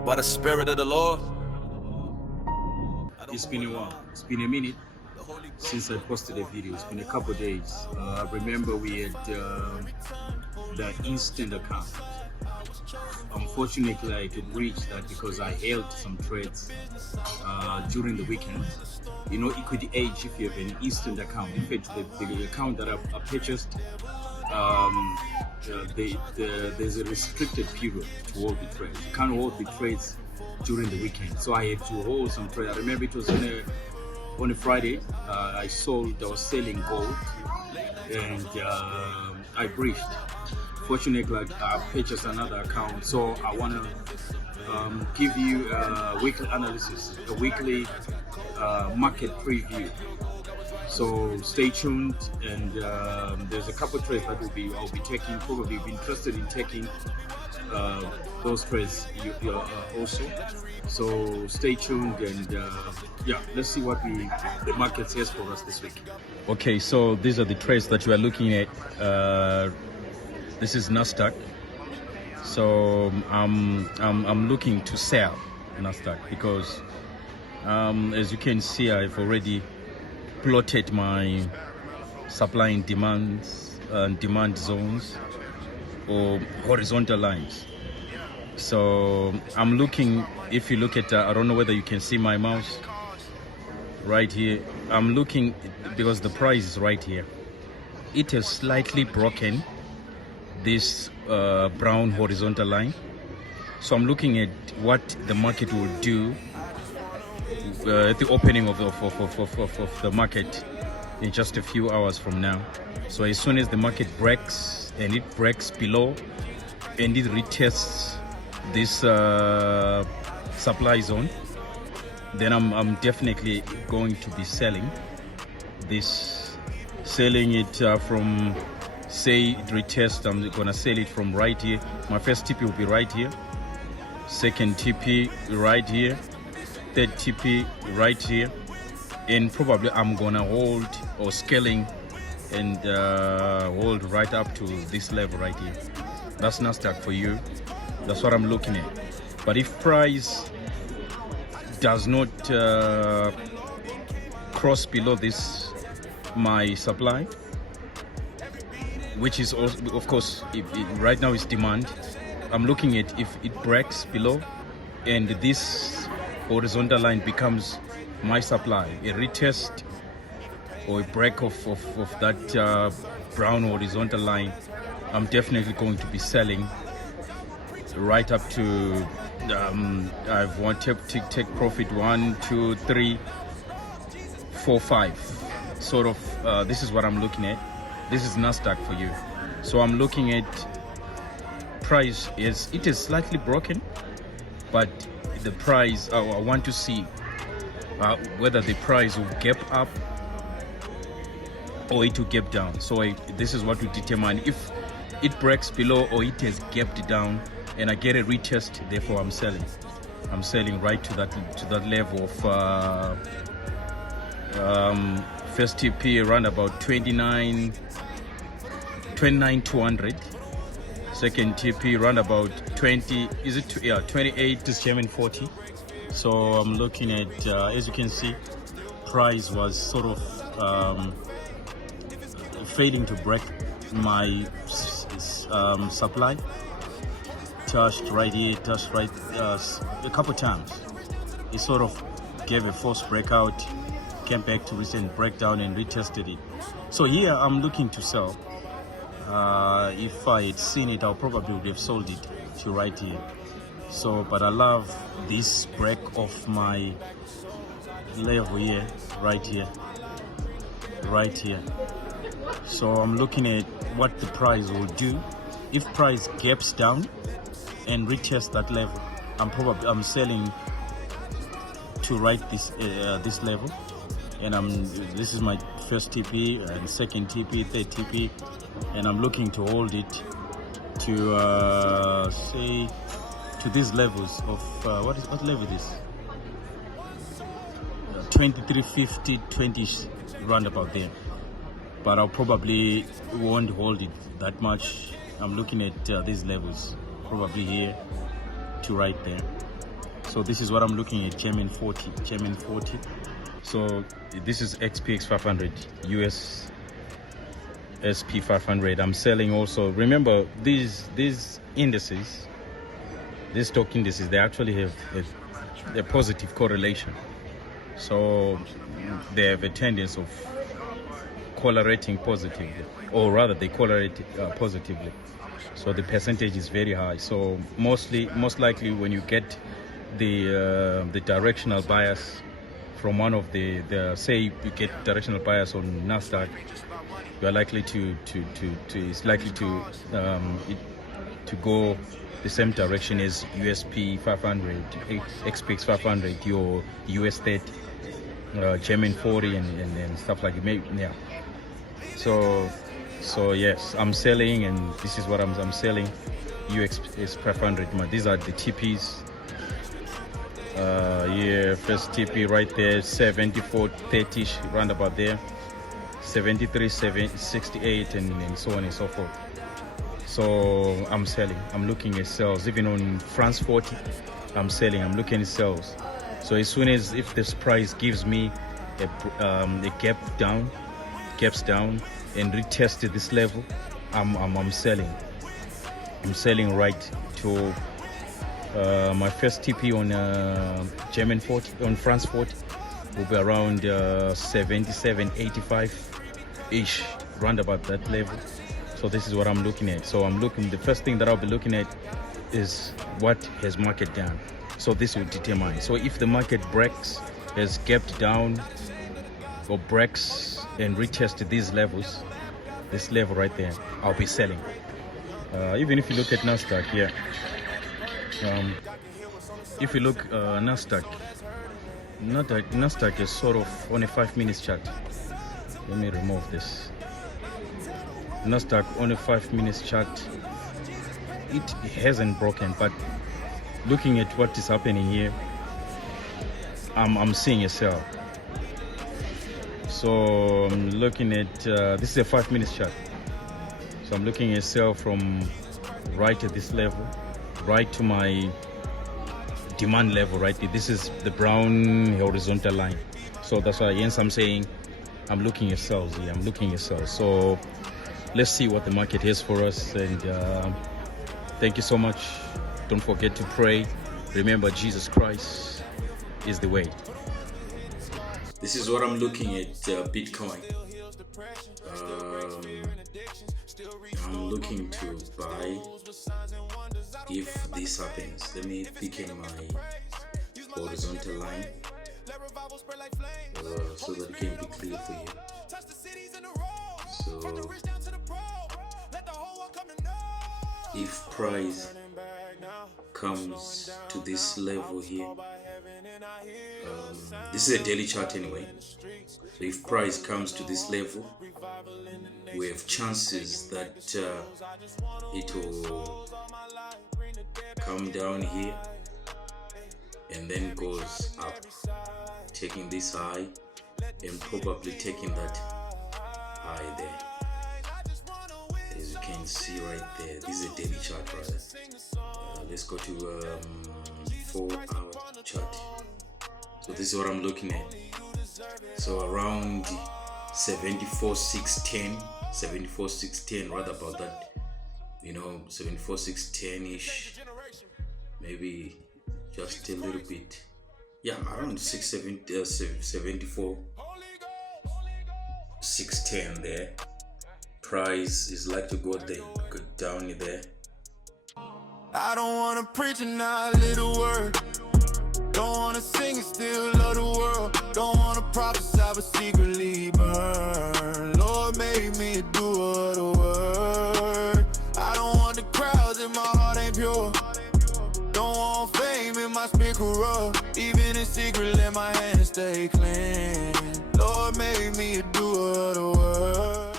but by the Spirit of the Lord. It's been a while. It's been a minute since I posted a video. It's been a couple of days. I remember we had the instant account. Unfortunately, I could reach that because I held some trades during the weekend. You know, it could age if you have an instant account. In fact, the account that I purchased, there's a restricted period to hold the trades. You can't hold the trades during the weekend. So I had to hold some trade. I remember it was on a Friday. I was selling gold, and I breached. Fortunately, I purchased another account, so I want to give you a weekly analysis, a weekly market preview. So stay tuned, and there's a couple of trades that I'll be taking. Probably be interested in taking those trades also. So stay tuned, and yeah, let's see what the market says for us this week. Okay, so these are the trades that you are looking at. This is Nasdaq. So I'm looking to sell Nasdaq because as you can see, I've already plotted my supply and demand zones or horizontal lines. So I'm looking, if you look at, I don't know whether you can see my mouse right here. I'm looking because the price is right here. It has slightly broken this brown horizontal line. So I'm looking at what the market will do at the opening of the market in just a few hours from now. So as soon as the market breaks, and it breaks below and it retests this supply zone, then I'm definitely going to be selling this, selling it from, say it retest, I'm gonna sell it from right here. My first TP will be right here, second TP right here, third TP right here, and probably I'm gonna hold or scaling and hold right up to this level right here. That's Nasdaq for you. That's what I'm looking at. But if price does not cross below this, my supply, which is also, of course, right now is demand, I'm looking at if it breaks below and this horizontal line becomes my supply, a retest or a break of that brown horizontal line, I'm definitely going to be selling right up to I want to take profit 1, 2, 3, 4, 5 sort of. This is what I'm looking at. This is Nasdaq for you. So I'm looking at price, is it is slightly broken, but the price, I want to see whether the price will gap up or it will gap down. So this is what will determine if it breaks below or it has gapped down and I get a retest. Therefore I'm selling right to that level of first TP around about 29,200. Second TP around about 28 to 740. So I'm looking at, as you can see, price was sort of failing to break my supply. Touched right here, touched right a couple times. It sort of gave a false breakout, came back to recent breakdown and retested it. So here I'm looking to sell. If I had seen it, I probably would have sold it to right here. So, but I love this break of my level here, right here. So I'm looking at what the price will do. If price gaps down and retest that level, I'm selling to right this level, and this is my first TP and second TP, third TP, and I'm looking to hold it to say to these levels of what level is this? 2350, 20 roundabout there. But I'll probably won't hold it that much. I'm looking at these levels, probably here to right there. So this is what I'm looking at, GER40. So this is XPX 500, US SP 500. I'm selling also. Remember, these indices, these stock indices, they actually have a positive correlation. So they have a tendency of correlating positively, or rather they correlate positively. So the percentage is very high. So most likely when you get the directional bias from one of the say you get directional bias on Nasdaq, you are likely to go the same direction as USP 500, XPX 500, your US 30, GER40 and stuff like it. Yeah. So yes, I'm selling, and this is what I'm selling. UXS 500. These are the TPs. Yeah, first TP right there, 74.30, round about there, 73, 68, and so on and so forth. So I'm selling. I'm looking at sales. Even on France 40, I'm selling. I'm looking at sales. So as soon as if this price gives me a gaps down, and retested this level, I'm selling. I'm selling right to my first TP on GER40, on France 40, will be around 77, 85 ish, round about that level. So this is what I'm looking at. So the first thing that I'll be looking at is what has market done. So this will determine. So if the market breaks, has gapped down, or breaks and retested these levels, this level right there, I'll be selling. Even if you look at Nasdaq here, if you look Nasdaq is sort of on a 5-minute chart. Let me remove this. Nasdaq on a 5-minute chart, it hasn't broken, but looking at what is happening here, I'm seeing a sell. So I'm looking at this is a 5-minute chart. So I'm looking at sell from right at this level, right to my demand level right here. This is the brown horizontal line. So that's why, hence I'm saying I'm looking at sales here. I'm looking at sales. So let's see what the market has for us. And thank you so much. Don't forget to pray. Remember, Jesus Christ is the way. This is what I'm looking at, Bitcoin. I'm looking to buy if this happens. Let me pick in my horizontal line so that it can be clear for you. So if price comes to this level here, this is a daily chart anyway, so if price comes to this level, we have chances that it will come down here and then goes up, taking this high and probably taking that high there. As you can see right there, this is a daily chart rather. Let's go to 4-hour chart. So this is what I'm looking at. So around 74,610, rather about that, 74,610 ish, maybe just a little bit, yeah, around 74,610 there. Price is like to go there, go down there. I don't wanna preach and not a little word. Don't wanna sing and still love the world. Don't wanna prophesy but secretly burn. Lord made me a doer of the word. I don't want the crowds if my heart ain't pure. Don't want fame if my spirit corrupt. Even in secret let my hands stay clean. Lord made me a doer of the word.